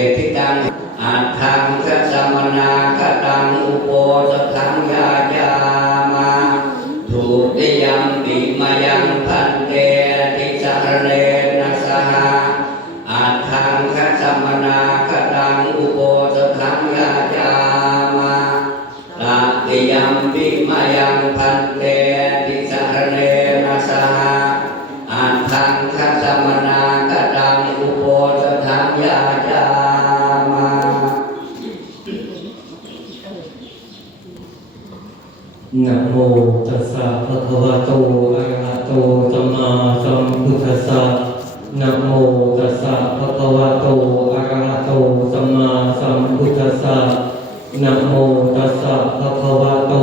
เอทิตังอาทังคสัมมนาคตังอุโปสถังยาจามา ถูกติยมปิมายัง นะโมตัสสะภะคะวะโตอะระหะโตสัมมาสัมพุทธัสสะนะโมตัสสะภะคะวะโตอะระหะโตสัมมาสัมพุทธัสสะนะโมตัสสะภะคะวะโต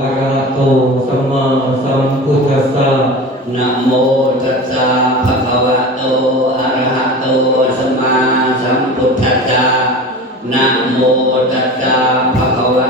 อะระหะโตสัมมาสัมพุทธัสสะนะโมตัสสะภะคะวะโตอะระหะโตสัมมาสัมพุทธัสสะนะโมตัสสะภะคะวะ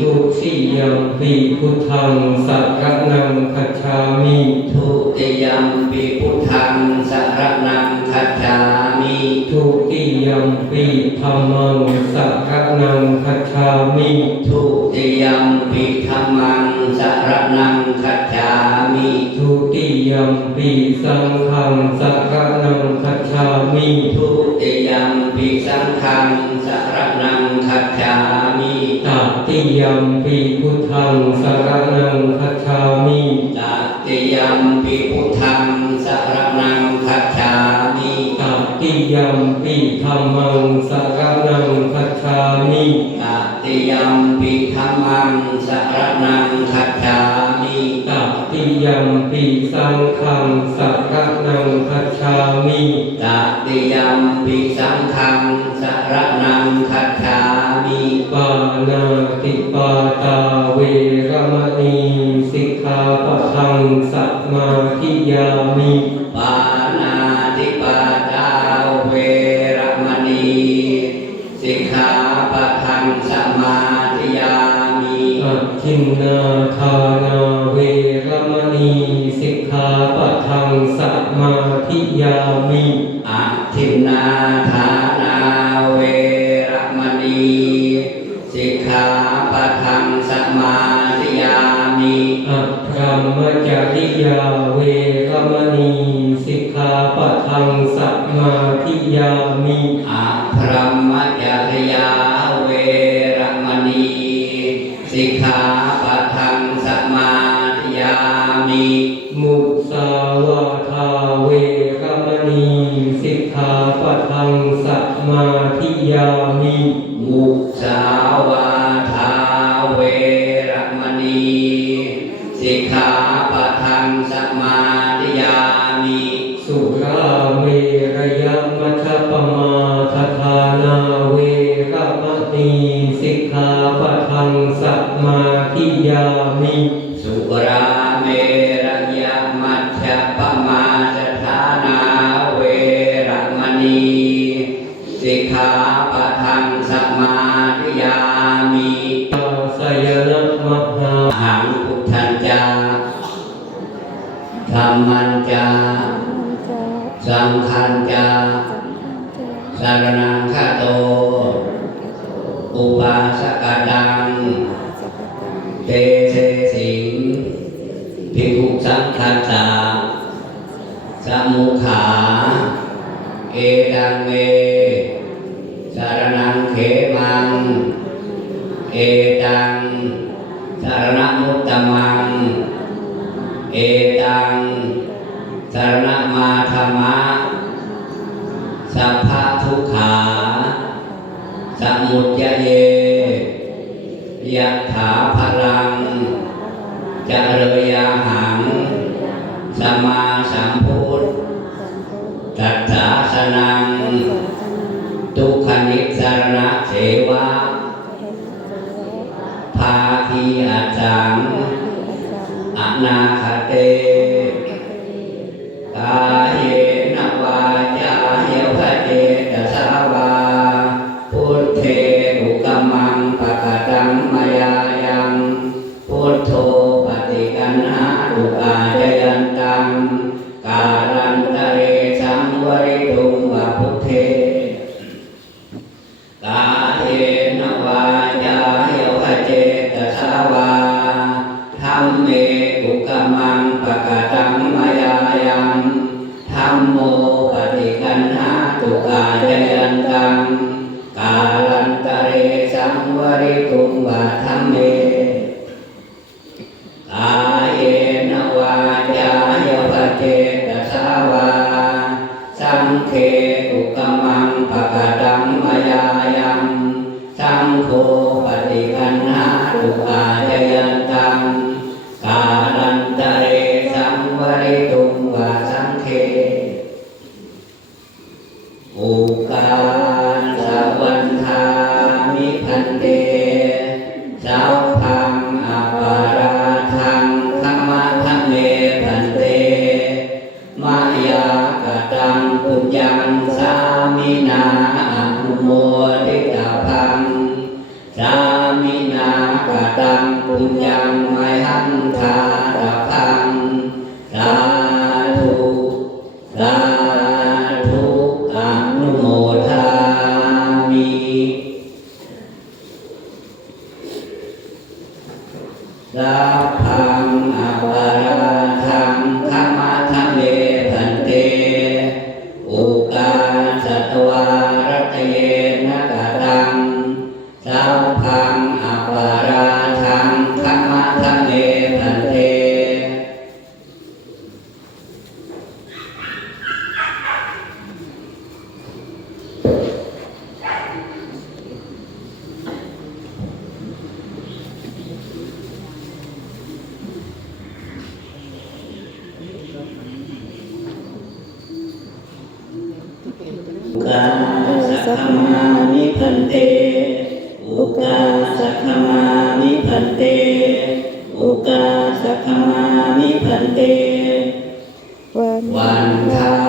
ทุติยัมปิพุทธังสรณังคัจฉามิทุติยมปิพุทธังสรณังคัจฉามิทุติยัมปิธัมมังสรณังคัจฉามิทุติยมปิธัมมังสรณังคัจฉามิทุติยัมปิสังฆังสรณังคัจฉามิทุติยมปิสังฆัง ตติยัมปิพุทธังสรณังคัจฉามิตติยมปิพุทธังสรณังคัจฉามิตติยัมปิธัมมังสรณังคัจฉามิตติยมปิธัมมังสรณังคัจฉามิตติ ยัมปิสังฆังสรณังคัจฉามิตติยมปิสังฆังสรณังคัจฉามิปานาติปาตาเวรมณีสิกขาปะทังสัมมาทิยามิปานาติปาตาเวรมณีสิกขาปะทังสมาธิยามิอัจฉินนาทา สิกขาปะทังสมาธิยามิอัพพรหมจริยาเวรมณีสิกขาปะทังสัมมาทิยามิอาพรหมจริยาเวรมณีสิกขาปะ มาทิยามิสุราเมรยามัชฌปมาสถานาเวรมณีสิกขาปะทังสมาธิยามิตาสยนะมหาหังพุทธันจาธรรมันจาสังฆันจาสารนังคาโต อุปาสกดัง เตเสสิงภิกขุสังคัสสะสมุขา เอตังเม สารนังเขมัง เอตัง สารณมุตตมัง เอตัง สารณมาธรรมะ สัพพะทุขา สมุจยเย ยะถาพลังจะเรยาหังสมาสัมพุทธตัสสาสนัง ทุกขนิสรณะเสวะภาคีอาจารย์อนาคเต ปุกมังปะกะตังมายายังธรรมโมปฏิกันหาตุกายันตัง กาสัคมามิพันเต อุกาสัคมามิพันเต อุกาสัคมามิพันเต วันทา